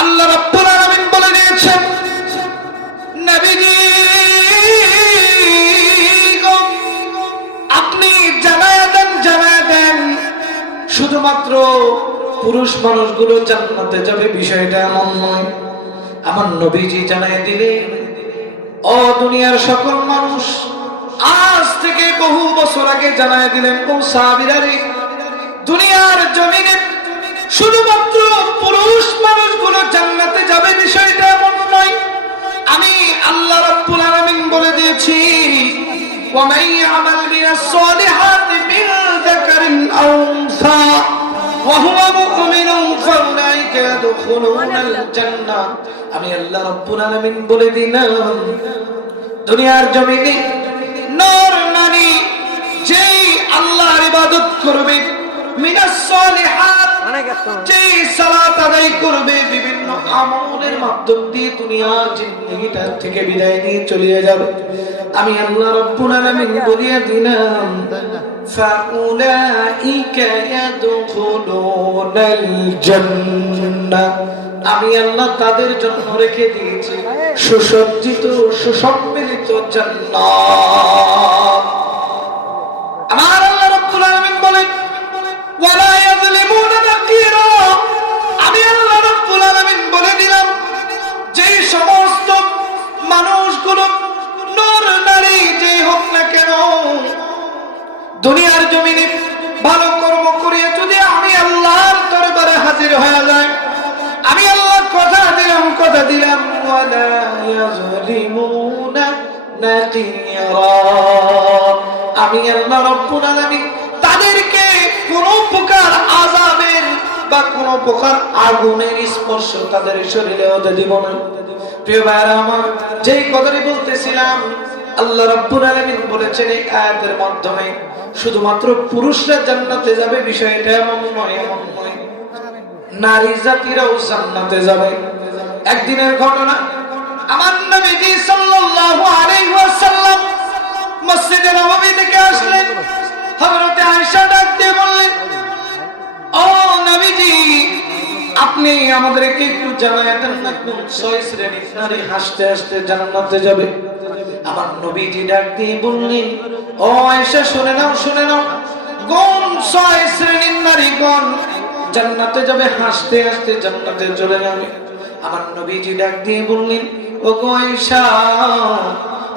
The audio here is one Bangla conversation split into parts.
আল্লাহ রাব্বুল আলামিন বলে দিয়েছেন, নবীজি আপনি জানায়া দেন শুধুমাত্র পুরুষ মানুষগুলো জান্নাতে যাবে বিষয়টা এমন নয়। আমার নবীজি জানায় দিলেন, ও দুনিয়ার সকল মানুষ, আজ থেকে বহু বছর আগে জানায় দিলেন, ও সাহাবীরা রে, দুনিয়ার জমিনে শুধুমাত্র পুরুষ মানুষগুলো জান্নাতে যাবে বিষয়টা এমন নয়। আমি আল্লাহ রাব্বুল আলামিন বলে দিয়েছি, ওয়া মান ইয়ামাল মিনাস সালিহাতি মিন যাকারিন আও উনসা ওয়া হুয়া মুমিনুন ফাউলাইকা ইয়াদখুলুনাল জান্নাহ। আমি আল্লাহ রাব্বুল আলামিন বলে দিলাম, দুনিয়ার জমিনে নর নারী যেই আল্লাহর ইবাদত করবে, মিনাস সালিহাত যেই সালাত আদায় করবে, বিভিন্ন আমলের মাধ্যম দিয়ে দুনিয়ার জিন্দেগিটা থেকে বিদায় নিয়ে চলে যাবে, আমি আল্লাহ রাব্বুল আলামিন বলিয়া দিলাম, ফাউলাইকা ইয়াদখুলুনাল জান্নাহ। আমি আল্লাহ তাদের জন্য রেখে দিয়েছি সুসজ্জিত সুসম্মিলিত জান্নাত। আমার আল্লাহ রাব্বুল আলামিন বলেন, ওয়ালা ইয়াযলিমুনা নাকিরা। আমি আল্লাহ রাব্বুল আলামিন বলে দিলাম, যে সমস্ত মানুষগুলো নর নারী যেই হোক না কেন, দুনিয়ার জমিনে ভালো কর্ম করিয়া যদি আমি আল্লাহর দরবারে হাজির হয়ে যায়, আমি আল্লাহ কথা দিলাম, ওয়ালা ইয়াযলিমুনা নাকিরা। আমি আল্লাহ রাব্বুল আলামিন তাদেরকে কোন প্রকার আযাবের বা কোন প্রকার আগুনের স্পর্শ তাদের শরীরে হতে দিব না। প্রিয় ভাইরা আমার, যেই কথাটি বলতেছিলাম, আল্লাহ রাব্বুল আলামিন বলেছেন এই আয়াতের মাধ্যমে শুধুমাত্র পুরুষরা জান্নাতে যাবে বিষয়টা এমন নয়, নারী জাতিরাও জান্নাতে যাবে। একদিনের ঘটনা, আমার নবীজি সাল্লাল্লাহু আলাইহি ওয়াসাল্লাম মসজিদে নববী থেকে আসলেন। হযরত আয়েশা ডাক দিয়ে বললেন, ও নবীজি আপনি আমাদেরকে একটু জানায় দেন না, কোন ছয় শ্রেণীর নারী হাসতে হাসতে জান্নাতে যাবে। আমার নবীজি ডাক দিয়ে বললেন, ও আয়েশা শুনে নাও, কোন ছয় শ্রেণীর নারীগণ জান্নাতে যাবে, হাসতে হাসতে জান্নাতে চলে যাবে। আমার নবীজি ডাক দিয়ে বললেন, ও গো আয়েশা,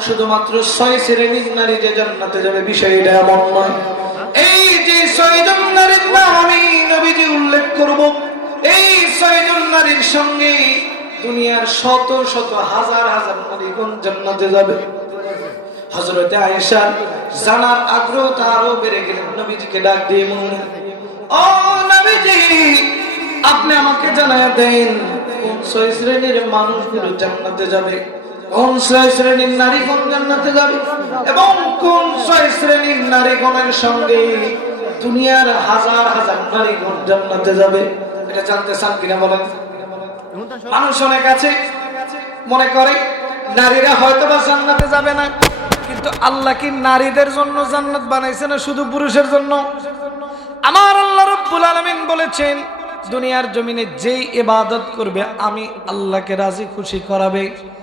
শুধুমাত্র ছয় শ্রেণীর নারী যে জান্নাতে যাবে বিষয়টা এমন নয়। এই যে ছয়জন নারীর নাম আমি নবীজি উল্লেখ করব, এই ছয়জন নারীর সঙ্গে দুনিয়ার শত শত হাজার হাজার নারীগণ জান্নাতে যাবে। হযরত আয়েশা জানার আগ্রহটা আরো বেড়ে গেলেন, নবীজিকে ডাক দিয়ে বললেন, ও নবীজি আপনি আমাকে জানায় দেন কোন ছয় শ্রেণীর মানুষগুলো জান্নাতে যাবে, কোন ছয় শ্রেণীর নারীগণ জান্নাতে যাবে, এবং কোন ছয় শ্রেণীর নারীগণের সঙ্গে দুনিয়ার হাজার হাজার নারীগণ জান্নাতে যাবে। এটা জানতে চান কিনা বলেন? মানুষ অনেক আছে মনে করে নারীরা হয়তো বা জান্নাতে যাবে না, কিন্তু আল্লাহ কি নারীদের জন্য জান্নাত বানাইছে না শুধু পুরুষের জন্য? আমার আল্লাহ রাব্বুল আলামিন বলেছেন, দুনিয়ার জমিনে যেই ইবাদত করবে আমি আল্লাহকে রাজি খুশি করাবে,